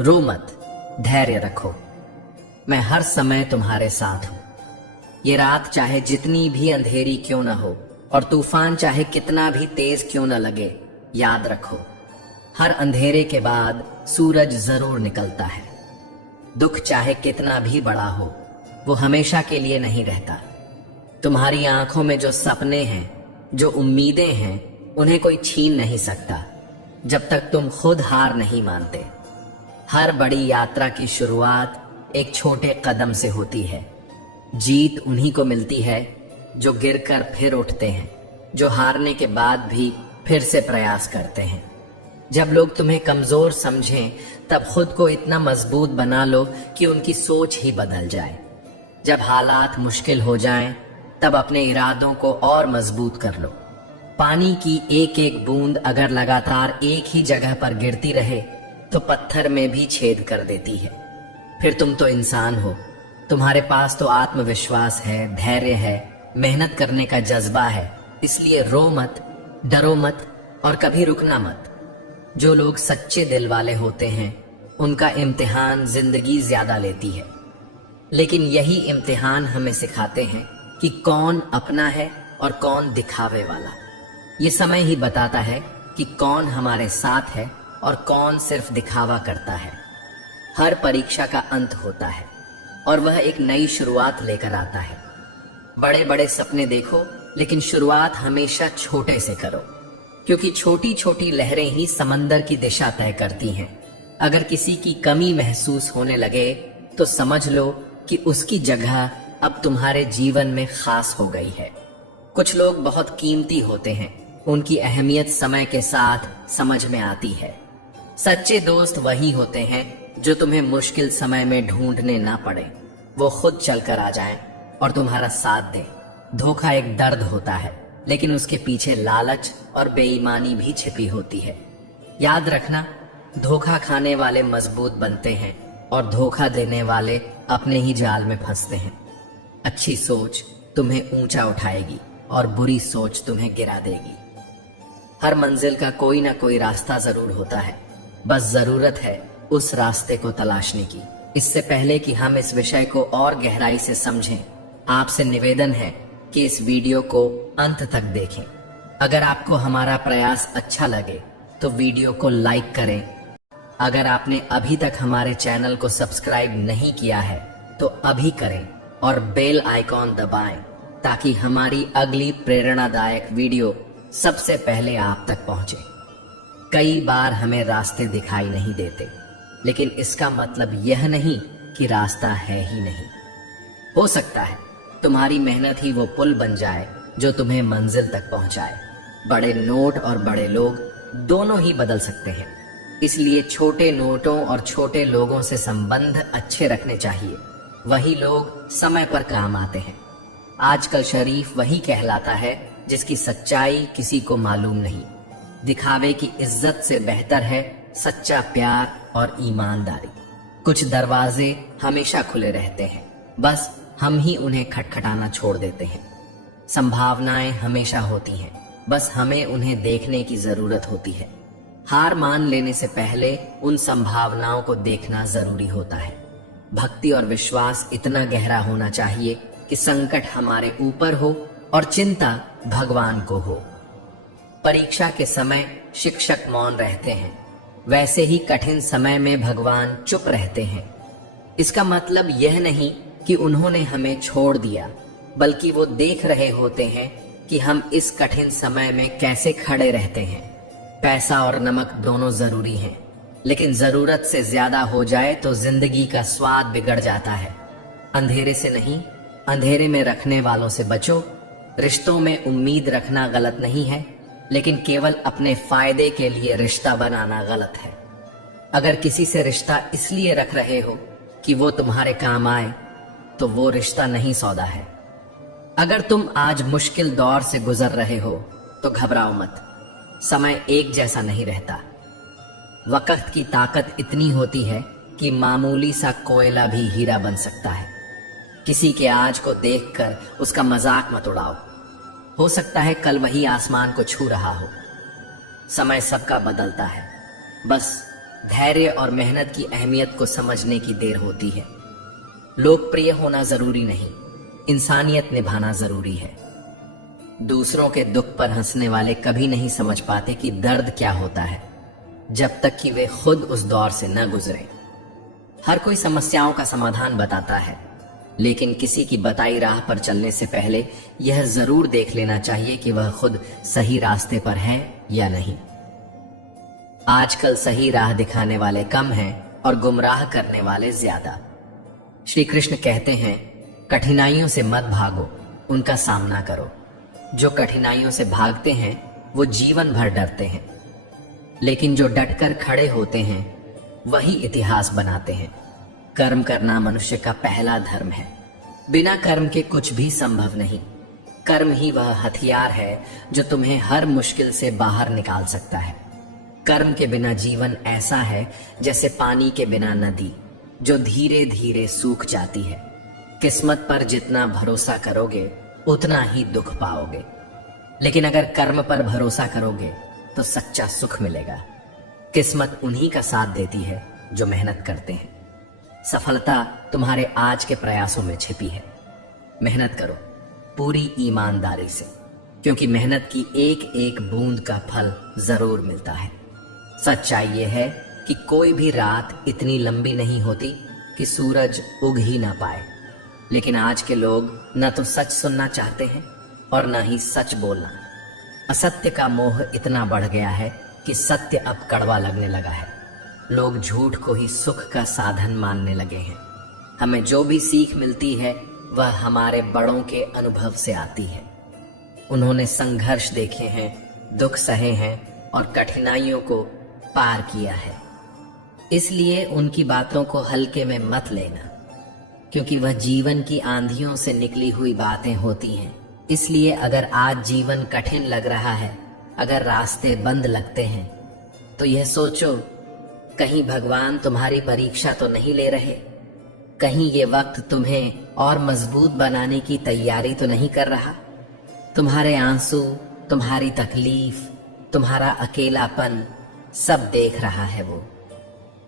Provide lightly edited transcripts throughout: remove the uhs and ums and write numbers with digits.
रो मत, धैर्य रखो। मैं हर समय तुम्हारे साथ हूं। ये रात चाहे जितनी भी अंधेरी क्यों ना हो और तूफान चाहे कितना भी तेज क्यों ना लगे, याद रखो, हर अंधेरे के बाद सूरज जरूर निकलता है। दुख चाहे कितना भी बड़ा हो, वो हमेशा के लिए नहीं रहता। तुम्हारी आंखों में जो सपने हैं, जो उम्मीदें हैं, उन्हें कोई छीन नहीं सकता जब तक तुम खुद हार नहीं मानते। हर बड़ी यात्रा की शुरुआत एक छोटे कदम से होती है। जीत उन्हीं को मिलती है जो गिरकर फिर उठते हैं, जो हारने के बाद भी फिर से प्रयास करते हैं। जब लोग तुम्हें कमजोर समझें, तब खुद को इतना मजबूत बना लो कि उनकी सोच ही बदल जाए। जब हालात मुश्किल हो जाएं, तब अपने इरादों को और मजबूत कर लो। पानी की एक एक बूंद अगर लगातार एक ही जगह पर गिरती रहे तो पत्थर में भी छेद कर देती है। फिर तुम तो इंसान हो, तुम्हारे पास तो आत्मविश्वास है, धैर्य है, मेहनत करने का जज्बा है। इसलिए रो मत, डरो मत और कभी रुकना मत। जो लोग सच्चे दिल वाले होते हैं, उनका इम्तिहान जिंदगी ज्यादा लेती है, लेकिन यही इम्तिहान हमें सिखाते हैं कि कौन अपना है और कौन दिखावे वाला। ये समय ही बताता है कि कौन हमारे साथ है और कौन सिर्फ दिखावा करता है। हर परीक्षा का अंत होता है और वह एक नई शुरुआत लेकर आता है। बड़े बड़े सपने देखो, लेकिन शुरुआत हमेशा छोटे से करो, क्योंकि छोटी छोटी लहरें ही समंदर की दिशा तय करती हैं। अगर किसी की कमी महसूस होने लगे तो समझ लो कि उसकी जगह अब तुम्हारे जीवन में खास हो गई है। कुछ लोग बहुत कीमती होते हैं, उनकी अहमियत समय के साथ समझ में आती है। सच्चे दोस्त वही होते हैं जो तुम्हें मुश्किल समय में ढूंढने ना पड़े, वो खुद चलकर आ जाएं और तुम्हारा साथ दें। धोखा एक दर्द होता है, लेकिन उसके पीछे लालच और बेईमानी भी छिपी होती है। याद रखना, धोखा खाने वाले मजबूत बनते हैं और धोखा देने वाले अपने ही जाल में फंसते हैं। अच्छी सोच तुम्हें ऊंचा उठाएगी और बुरी सोच तुम्हें गिरा देगी। हर मंजिल का कोई ना कोई रास्ता जरूर होता है, बस जरूरत है उस रास्ते को तलाशने की। इससे पहले कि हम इस विषय को और गहराई से समझें, आपसे निवेदन है कि इस वीडियो को अंत तक देखें। अगर आपको हमारा प्रयास अच्छा लगे तो वीडियो को लाइक करें। अगर आपने अभी तक हमारे चैनल को सब्सक्राइब नहीं किया है तो अभी करें और बेल आइकॉन दबाएं, ताकि हमारी अगली प्रेरणादायक वीडियो सबसे पहले आप तक पहुंचे। कई बार हमें रास्ते दिखाई नहीं देते, लेकिन इसका मतलब यह नहीं कि रास्ता है ही नहीं। हो सकता है तुम्हारी मेहनत ही वो पुल बन जाए जो तुम्हें मंजिल तक पहुंचाए। बड़े नोट और बड़े लोग दोनों ही बदल सकते हैं, इसलिए छोटे नोटों और छोटे लोगों से संबंध अच्छे रखने चाहिए। वही लोग समय पर काम आते हैं। आजकल शरीफ वही कहलाता है जिसकी सच्चाई किसी को मालूम नहीं। दिखावे की इज्जत से बेहतर है सच्चा प्यार और ईमानदारी। कुछ दरवाजे हमेशा खुले रहते हैं, बस हम ही उन्हें खटखटाना छोड़ देते हैं। संभावनाएं हमेशा होती हैं, बस हमें उन्हें देखने की जरूरत होती है। हार मान लेने से पहले उन संभावनाओं को देखना जरूरी होता है। भक्ति और विश्वास इतना गहरा होना चाहिए कि संकट हमारे ऊपर हो और चिंता भगवान को हो। परीक्षा के समय शिक्षक मौन रहते हैं, वैसे ही कठिन समय में भगवान चुप रहते हैं। इसका मतलब यह नहीं कि उन्होंने हमें छोड़ दिया, बल्कि वो देख रहे होते हैं कि हम इस कठिन समय में कैसे खड़े रहते हैं। पैसा और नमक दोनों जरूरी हैं, लेकिन जरूरत से ज्यादा हो जाए तो जिंदगी का स्वाद बिगड़ जाता है। अंधेरे से नहीं, अंधेरे में रखने वालों से बचो। रिश्तों में उम्मीद रखना गलत नहीं है, लेकिन केवल अपने फायदे के लिए रिश्ता बनाना गलत है। अगर किसी से रिश्ता इसलिए रख रहे हो कि वो तुम्हारे काम आए, तो वो रिश्ता नहीं सौदा है। अगर तुम आज मुश्किल दौर से गुजर रहे हो तो घबराओ मत। समय एक जैसा नहीं रहता। वक्त की ताकत इतनी होती है कि मामूली सा कोयला भी हीरा बन सकता है। किसी के आज को देखकर उसका मजाक मत उड़ाओ। हो सकता है कल वही आसमान को छू रहा हो। समय सबका बदलता है, बस धैर्य और मेहनत की अहमियत को समझने की देर होती है। लोकप्रिय होना जरूरी नहीं, इंसानियत निभाना जरूरी है। दूसरों के दुख पर हंसने वाले कभी नहीं समझ पाते कि दर्द क्या होता है, जब तक कि वे खुद उस दौर से न गुजरे। हर कोई समस्याओं का समाधान बताता है, लेकिन किसी की बताई राह पर चलने से पहले यह जरूर देख लेना चाहिए कि वह खुद सही रास्ते पर है या नहीं। आजकल सही राह दिखाने वाले कम हैं और गुमराह करने वाले ज्यादा। श्री कृष्ण कहते हैं, कठिनाइयों से मत भागो, उनका सामना करो। जो कठिनाइयों से भागते हैं वो जीवन भर डरते हैं, लेकिन जो डटकर खड़े होते हैं वही इतिहास बनाते हैं। कर्म करना मनुष्य का पहला धर्म है। बिना कर्म के कुछ भी संभव नहीं। कर्म ही वह हथियार है जो तुम्हें हर मुश्किल से बाहर निकाल सकता है। कर्म के बिना जीवन ऐसा है जैसे पानी के बिना नदी, जो धीरे धीरे सूख जाती है। किस्मत पर जितना भरोसा करोगे उतना ही दुख पाओगे, लेकिन अगर कर्म पर भरोसा करोगे तो सच्चा सुख मिलेगा। किस्मत उन्हीं का साथ देती है जो मेहनत करते हैं। सफलता तुम्हारे आज के प्रयासों में छिपी है। मेहनत करो पूरी ईमानदारी से, क्योंकि मेहनत की एक एक बूंद का फल जरूर मिलता है। सच्चाई यह है कि कोई भी रात इतनी लंबी नहीं होती कि सूरज उग ही ना पाए, लेकिन आज के लोग न तो सच सुनना चाहते हैं और न ही सच बोलना। असत्य का मोह इतना बढ़ गया है कि सत्य अब कड़वा लगने लगा है। लोग झूठ को ही सुख का साधन मानने लगे हैं। हमें जो भी सीख मिलती है वह हमारे बड़ों के अनुभव से आती है। उन्होंने संघर्ष देखे हैं, दुख सहे हैं और कठिनाइयों को पार किया है। इसलिए उनकी बातों को हल्के में मत लेना, क्योंकि वह जीवन की आंधियों से निकली हुई बातें होती हैं। इसलिए अगर आज जीवन कठिन लग रहा है, अगर रास्ते बंद लगते हैं, तो यह सोचो, कहीं भगवान तुम्हारी परीक्षा तो नहीं ले रहे? कहीं ये वक्त तुम्हें और मजबूत बनाने की तैयारी तो नहीं कर रहा? तुम्हारे आंसू, तुम्हारी तकलीफ, तुम्हारा अकेलापन सब देख रहा है वो।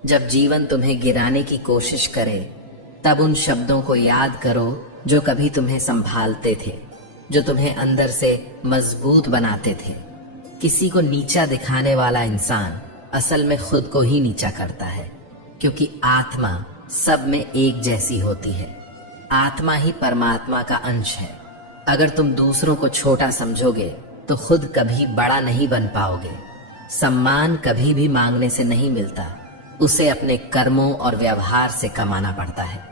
जब जीवन तुम्हें गिराने की कोशिश करे, तब उन शब्दों को याद करो जो कभी तुम्हें संभालते थे, जो तुम्हें अंदर से मजबूत बनाते थे। किसी को नीचा दिखाने वाला इंसान असल में खुद को ही नीचा करता है, क्योंकि आत्मा सब में एक जैसी होती है। आत्मा ही परमात्मा का अंश है। अगर तुम दूसरों को छोटा समझोगे तो खुद कभी बड़ा नहीं बन पाओगे। सम्मान कभी भी मांगने से नहीं मिलता, उसे अपने कर्मों और व्यवहार से कमाना पड़ता है।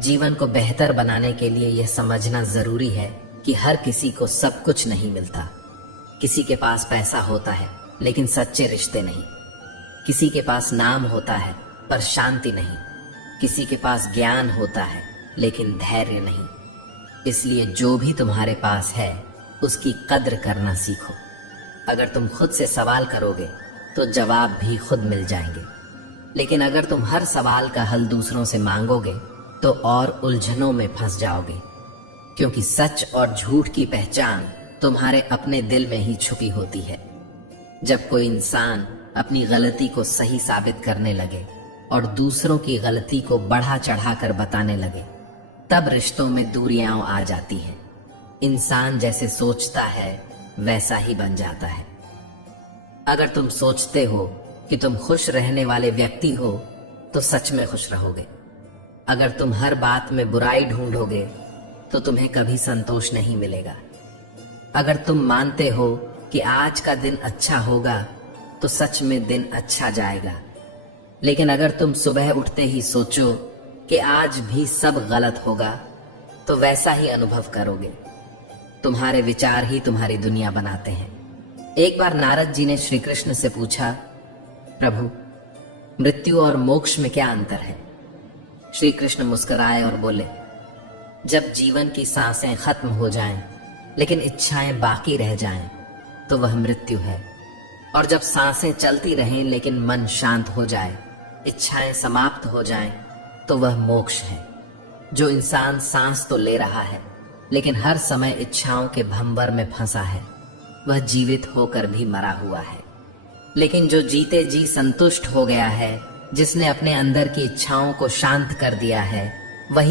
जीवन को बेहतर बनाने के लिए यह समझना जरूरी है कि हर किसी को सब कुछ नहीं मिलता। किसी के पास पैसा होता है लेकिन सच्चे रिश्ते नहीं। किसी के पास नाम होता है पर शांति नहीं। किसी के पास ज्ञान होता है लेकिन धैर्य नहीं। इसलिए जो भी तुम्हारे पास है उसकी कद्र करना सीखो। अगर तुम खुद से सवाल करोगे तो जवाब भी खुद मिल जाएंगे, लेकिन अगर तुम हर सवाल का हल दूसरों से मांगोगे तो और उलझनों में फंस जाओगे, क्योंकि सच और झूठ की पहचान तुम्हारे अपने दिल में ही छुपी होती है। जब कोई इंसान अपनी गलती को सही साबित करने लगे और दूसरों की गलती को बढ़ा चढ़ा कर बताने लगे, तब रिश्तों में दूरियां आ जाती हैं। इंसान जैसे सोचता है वैसा ही बन जाता है। अगर तुम सोचते हो कि तुम खुश रहने वाले व्यक्ति हो तो सच में खुश रहोगे। अगर तुम हर बात में बुराई ढूंढोगे तो तुम्हें कभी संतोष नहीं मिलेगा। अगर तुम मानते हो कि आज का दिन अच्छा होगा तो सच में दिन अच्छा जाएगा। लेकिन अगर तुम सुबह उठते ही सोचो कि आज भी सब गलत होगा तो वैसा ही अनुभव करोगे। तुम्हारे विचार ही तुम्हारी दुनिया बनाते हैं। एक बार नारद जी ने श्री कृष्ण से पूछा, प्रभु, मृत्यु और मोक्ष में क्या अंतर है? श्री कृष्ण मुस्कुराए और बोले, जब जीवन की सांसें खत्म हो जाएं, लेकिन इच्छाएं बाकी रह जाएं, तो वह मृत्यु है। और जब सांसें चलती रहें लेकिन मन शांत हो जाए, इच्छाएं समाप्त हो जाएं, तो वह मोक्ष है। जो इंसान सांस तो ले रहा है लेकिन हर समय इच्छाओं के भंवर में फंसा है, वह जीवित होकर भी मरा हुआ है। लेकिन जो जीते जी संतुष्ट हो गया है, जिसने अपने अंदर की इच्छाओं को शांत कर दिया है, वही